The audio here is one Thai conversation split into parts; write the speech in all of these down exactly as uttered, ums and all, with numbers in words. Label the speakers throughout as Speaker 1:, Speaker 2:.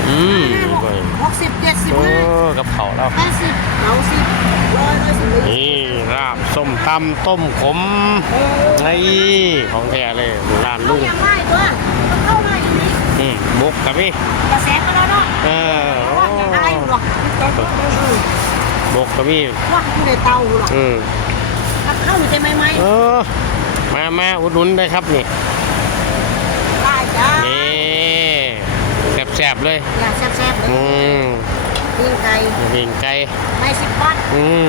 Speaker 1: อืม
Speaker 2: หกสิบเจ็ดสิบ
Speaker 1: โอ้
Speaker 2: ห้า
Speaker 1: กับเขาแล้ว
Speaker 2: แปดสิบเก้าสิบร้อยร้อยสิบ
Speaker 1: นี่ราบส้มตำต้มขมไอ้ของแท้เลยร้าน
Speaker 2: ลุ
Speaker 1: ลุ
Speaker 2: ง
Speaker 1: ง
Speaker 2: ยังไล่ตัวต้องเข้ามาอย่างนี้
Speaker 1: อืมบุกกับพี่
Speaker 2: กระแสก็แล้วเนาะ
Speaker 1: เออ
Speaker 2: ว่าอย่างไรอยู่หรอก
Speaker 1: บุกกับพี่
Speaker 2: ว่าอยู่ในเตาอยู่หรอก
Speaker 1: อืม
Speaker 2: ถ้าเข้าอยู่ในไม้ไม้
Speaker 1: เออมามาอุดหนุนได้ครับนี่
Speaker 2: ได้จ้า
Speaker 1: นี่แซ่บๆเลย
Speaker 2: อย่าแซ่บๆเลย
Speaker 1: อืม
Speaker 2: ปิ้งไก่
Speaker 1: ปิ่งไก่
Speaker 2: ไม่สิบบาท
Speaker 1: อืม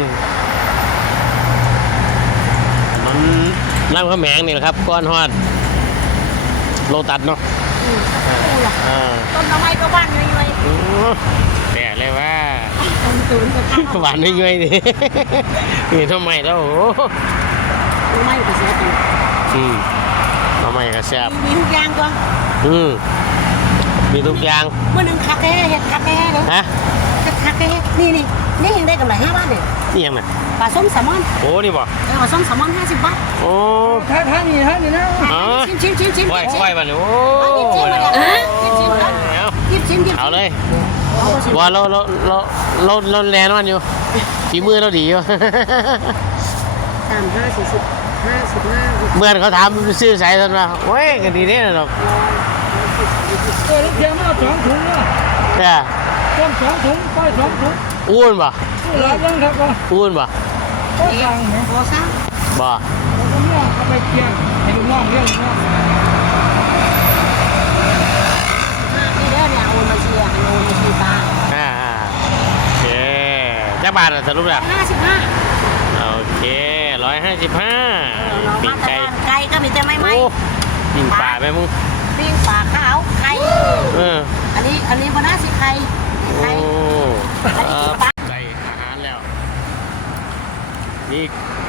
Speaker 1: มันน้ำข้าวแมงนี่แหละครับก้อนฮอดโลตัดเนาะ
Speaker 2: อืมอู้หรอก
Speaker 1: อ่า
Speaker 2: ต้นทำไมก็บ้านเลยเลย
Speaker 1: อือแปะเลยว่า
Speaker 2: ต้นตื่นจะเข้า
Speaker 1: หวานเงยๆนี่ นี่ทำไมแล้วโอ้โห
Speaker 2: ไม่กระแสตื่น
Speaker 1: อืมทำไมก็แซ่บ
Speaker 2: มีทุกอย่างตัว
Speaker 1: อืมมีทุกอย่าง
Speaker 2: เมื่อหนึ่งคาเฟ่เห็ดคาเฟ่เลย
Speaker 1: ฮะ
Speaker 2: คาเฟ่นี่นี่นี่ยังได้กำไรห้าบาทเลย
Speaker 1: นี่ยังไง
Speaker 2: ปลาส้มแซลมอน
Speaker 1: โอ้นี่บ่
Speaker 2: เออปลาส้มแซลมอนห้าสิบบาท
Speaker 1: โอ้
Speaker 3: ถ้าถ้านี่ถ้านี่นะ
Speaker 1: อ๋อ
Speaker 2: ชิมชิมชิมชิม
Speaker 1: ไหวไหวมาเนี่ยโอ้
Speaker 2: ชิมชิม
Speaker 1: เอา
Speaker 2: ชิมชิมชิมชิมชิม
Speaker 1: เอาเลยว่าเราเราเราเราเราแลนมันอยู่ฝีมือเราดีอยู่
Speaker 2: สามห้าสี่สิบห้าสิบห้า
Speaker 1: เมื่อนเขาถามซื้อสายสันว่าโอ้ยก็ดีเนี่ยหรอก
Speaker 3: เออเทียมเอาสองถุงนะ
Speaker 1: เนี่ย
Speaker 3: ต้มสองถุงก้อยสองถุง
Speaker 1: อ้วนป่ะ
Speaker 3: หลายยังครับว่า
Speaker 1: อ้วนป่ะ
Speaker 3: ก็สั่งเนี่ย
Speaker 2: โอ้ซ่า
Speaker 1: บ่
Speaker 3: แล้วก็เนี่ยเอาไปเคี่ยงให้ลูกน้องเลี้ยงลูกน้อง
Speaker 2: นี่เด้อเนี่ยโอนมาเชียร์โอนมาชีตา
Speaker 1: อ่าอ่าโอเคจักบาทอะสรุปแล้ว
Speaker 2: ห้าสิบห้า
Speaker 1: โอเคร้อยห้าสิบห้า
Speaker 2: เรา
Speaker 1: ปิ้
Speaker 2: มาง แต่
Speaker 1: ไก่
Speaker 2: บ้านไก่ก็มีแต่ไม่ไหม
Speaker 1: โอ้ปิ้งปลาไหมมึง
Speaker 2: ปิ้งปลาขาวไข่
Speaker 1: เออ
Speaker 2: อันนี้อันนี้พน่าสิไข่
Speaker 1: โอ้
Speaker 2: ไข่
Speaker 1: เออได้อาหารแล้วนี่